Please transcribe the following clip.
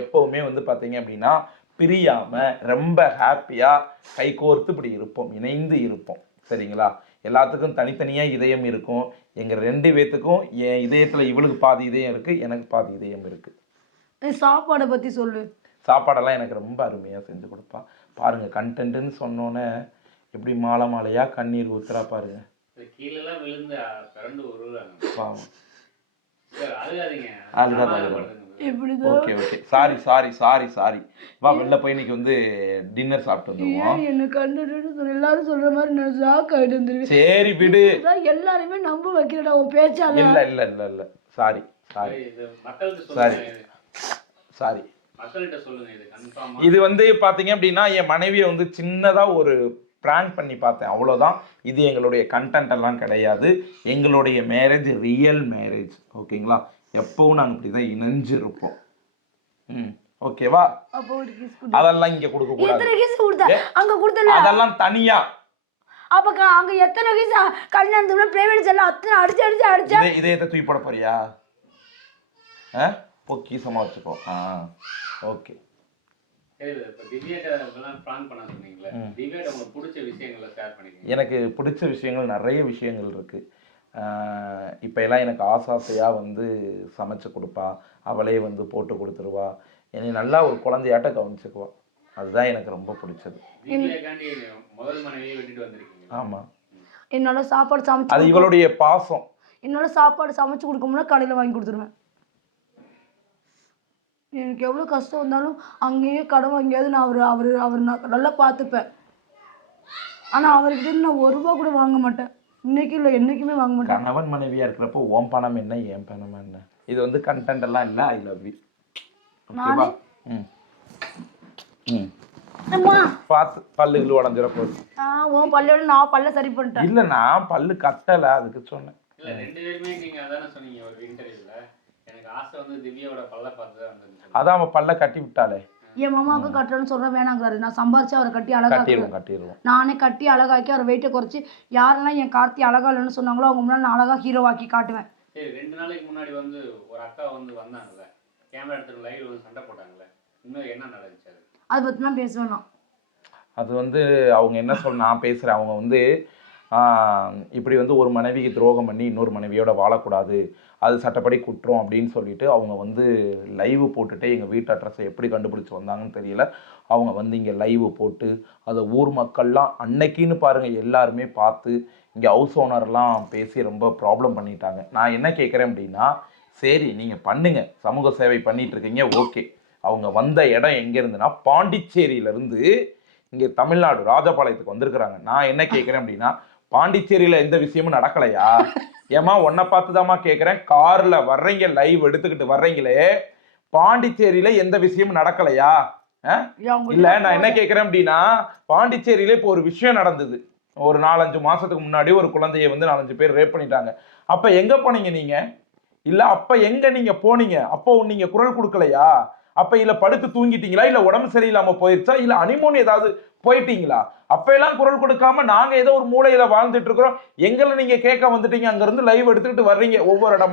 எப்பவுமே வந்து பார்த்தீங்க அப்படின்னா பிரியாம ரொம்ப ஹாப்பியா கைகோர்த்து இப்படி இருப்போம், இணைந்து இருப்போம். சரிங்களா? எல்லாத்துக்கும் தனித்தனியா இதயம் இருக்கும். எங்க 2 பேத்துக்கும் என் இதயத்துல இவளுக்கு பாதி இதயம் இருக்கு, எனக்கு பாதி இதயம் இருக்கு. சாப்பாடை பத்தி சொல்லு. சாப்பாடெல்லாம் எனக்கு ரொம்ப அருமையா செஞ்சு கொடுப்பா. பாருங்க கண்டென்ட்னு சொன்னோன்னே எப்படி மாலை மாலையா கண்ணீர் ஊத்துறா பாருங்க. கீழெல்லாம் விழுந்து பிறண்டு உருவாங்க. பாவம். அழுகாதீங்க. Okay okay sorry sorry sorry sorry. வா வெளில போய் இன்னைக்கு வந்து டின்னர் சாப்பிட்டு வந்துருவோம். என்ன கண்டுட்டு எல்லாரும் சொல்ற மாதிரி நான் ஷாக் ஆயிட்டு வந்துருவேன். சரி விடு. எல்லாருமே நம்ப வைக்கிறடா உன் பேச்சால. இல்ல இல்ல இல்ல இல்ல சாரி சாரி சாரி சாரி. மக்கள்கிட்ட சொல்லுங்க இது கன்ஃபார்மா. இது வந்து பாத்தீங்க அப்படின்னா என் மனைவியை வந்து சின்னதா ஒரு பிராங்க் பண்ணி பார்த்தேன், அவ்வளோதான். இது எங்களுடைய கண்டென்ட் எல்லாம் கிடையாது. எங்களுடைய மேரேஜ் ரியல் மேரேஜ். ஓகேங்களா? எப்பவும் நாங்கள் இப்படி தான் இணைஞ்சிருப்போம். ஓகேவா? அதெல்லாம் இங்க கொடுக்க கூடாது. அதெல்லாம் தனியா. அப்ப அங்க எத்தனை கிஸ் கல்யாணத்துல பிரைவேட் எல்லாம் அத்தனை அடிச்சு அடிச்சு அடிச்சா இதயத்தை தூக்கி போட போறியா? பொக்கிசமா வச்சுக்கோ. ஓகே. எனக்கு பிடிச்ச விஷயங்கள் நிறைய விஷயங்கள் இருக்கு. இப்போ எல்லாம் எனக்கு ஆசையாக வந்து சமைச்சு கொடுப்பா, அவளே வந்து போட்டு கொடுத்துருவா, என்னை நல்லா ஒரு குழந்தையாட்ட கவனிச்சுக்குவா. அதுதான் எனக்கு ரொம்ப பிடிச்சது. ஆமா, என்னோட சாப்பாடு சமைச்சு அது இவளுடைய பாசம். என்னோட சாப்பாடு சமைச்சு கொடுக்கணும்னா கடையில் வாங்கி கொடுத்துருவேன். எனக்கு எவ்வளோ கஷ்டம் வந்தாலும் அங்கேயே கடன் வாங்கியாவது நான் அவர் நான் நல்லா பார்த்துப்பேன். ஆனால் அவர்கிட்ட நான் ₹1 கூட வாங்க மாட்டேன். இன்னைக்கு இல்லை என்னைக்குமே வாங்க மாட்டேன். கணவன் மனைவியா இருக்கிறப்போ ஓம் பணம் என்ன ஏன் பணம் என்ன, இது வந்து கண்டென்ட் எல்லாம் இல்லை. I love you. ஓகேவா? பார்த்து பல்லுகள் உடஞ்சிட போகுது. உன் பல்லோட நான் பல்ல சரி பண்ணிட்டேன். இல்லை நான் பல்லு கட்டலை, அதுக்கு சொன்னேன். இல்லை 2 பேருமே நீங்கள் அதானே சொன்னீங்க ஒரு இன்டர்வியூல. எனக்கு ஆசை வந்து திவ்யாவோட பல்ல பார்த்து தான் வந்தது. அதான் அவன் பல்ல கட்டி விட்டாளே. என் மாமாவுக்கு கட்டுறேன்னு சொல்ற வேணாங்கிறாரு. நான் சம்பாரிச்சு அவரை கட்டி கட்டிடுவோம். நானே கட்டி அழகாக்கி அவர் வெயிட்டை குறைச்சி யாரெல்லாம் என் கார்த்தி அழகா இல்லைன்னு சொன்னாங்களோ அவங்க முன்னாடி நான் அழகா ஹீரோவாக்கி காட்டுவேன். சரி 2 நாளைக்கு முன்னாடி வந்து ஒரு அக்கா வந்து வந்தாங்கல்ல, கேமரா எடுத்து லைவ் வந்து சண்டை போட்டாங்கல்ல, இன்னும் என்ன நடந்துச்சு? அதை பற்றி தான் பேசுவேன் நான். அது வந்து அவங்க என்ன சொல்ல நான் பேசுகிறேன். அவங்க வந்து இப்படி வந்து ஒரு மனைவிக்கு துரோகம் பண்ணி இன்னொரு மனைவியோட வாழக்கூடாது, அது சட்டப்படி குற்றம் அப்படின்னு சொல்லிட்டு அவங்க வந்து லைவ் போட்டுட்டு எங்கள் வீட்டு அட்ரஸை எப்படி கண்டுபிடிச்சி வந்தாங்கன்னு தெரியல. அவங்க வந்து இங்கே லைவ் போட்டு அதை ஊர் மக்கள்லாம் அன்னைக்குன்னு பாருங்கள் எல்லாருமே பார்த்து இங்கே ஹவுஸ் ஓனர்லாம் பேசி ரொம்ப ப்ராப்ளம் பண்ணிட்டாங்க. நான் என்ன கேட்குறேன் அப்படின்னா, சரி நீங்கள் பண்ணுங்க, சமூக சேவை பண்ணிட்டு இருக்கீங்க, ஓகே. அவங்க வந்த இடம் எங்கே இருந்துன்னா பாண்டிச்சேரியிலேருந்து இங்கே தமிழ்நாடு ராஜபாளையத்துக்கு வந்திருக்கிறாங்க. நான் என்ன கேட்குறேன் அப்படின்னா, பாண்டிச்சேரியில் எந்த விஷயமும் நடக்கலையா? ஏமா உன்னை பார்த்துதாம்மா கேட்குறேன். காரில் வர்றீங்க, லைவ் எடுத்துக்கிட்டு வர்றீங்களே, பாண்டிச்சேரியில எந்த விஷயமும் நடக்கலையா? இல்லை நான் என்ன கேட்குறேன் அப்படின்னா, பாண்டிச்சேரியில இப்போ ஒரு விஷயம் நடந்தது. ஒரு 4-5 மாசத்துக்கு முன்னாடி ஒரு குழந்தைய வந்து 4-5 பேர் ரேப் பண்ணிட்டாங்க. அப்ப எங்க போனீங்க நீங்க? இல்ல அப்ப எங்க நீங்க போனீங்க? அப்போ நீங்க குரல் கொடுக்கலையா? அப்ப இல்ல படுத்து தூங்கிட்டீங்களா? இல்ல உடம்பு சரியில்லாம போயிருச்சா? இல்ல அனிமோன் ஏதாவது போயிட்டீங்களா? அப்ப எல்லாம் குரல் கொடுக்காம நாங்க ஏதோ ஒரு மூலையில வாழ்ந்துட்டு இருக்கிறோம், எங்களை நீங்க கேட்க வந்துட்டீங்க. அங்க இருந்து லைவ் எடுத்துக்கிட்டு வர்றீங்க ஒவ்வொரு இடம்.